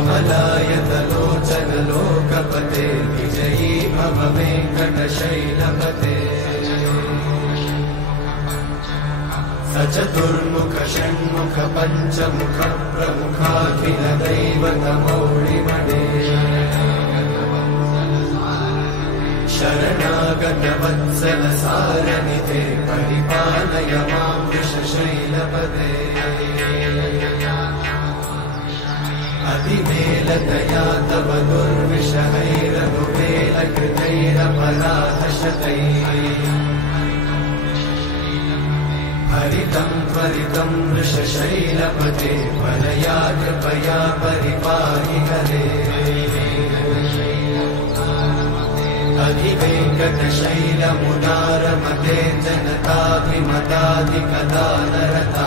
कमलायतलोचन लोकपते विजयी भव वेङ्कटशैलपते सचतुर्मुख षण्मुख पञ्चमुख प्रमुखाखिल दैवतमौळिमणे शरणागत वत्सल सारनिधे परिपालय मां वृषशैलपते अतिमेलतया तव दुर्विषहैरनुपेलकृतैरपराधशतैः हरितं त्वरितं वृषशैलपते परया कृपया परिपाहि हरे अधिवेङ्कटशैलमुदारमते जनताभिमताधिकदानरता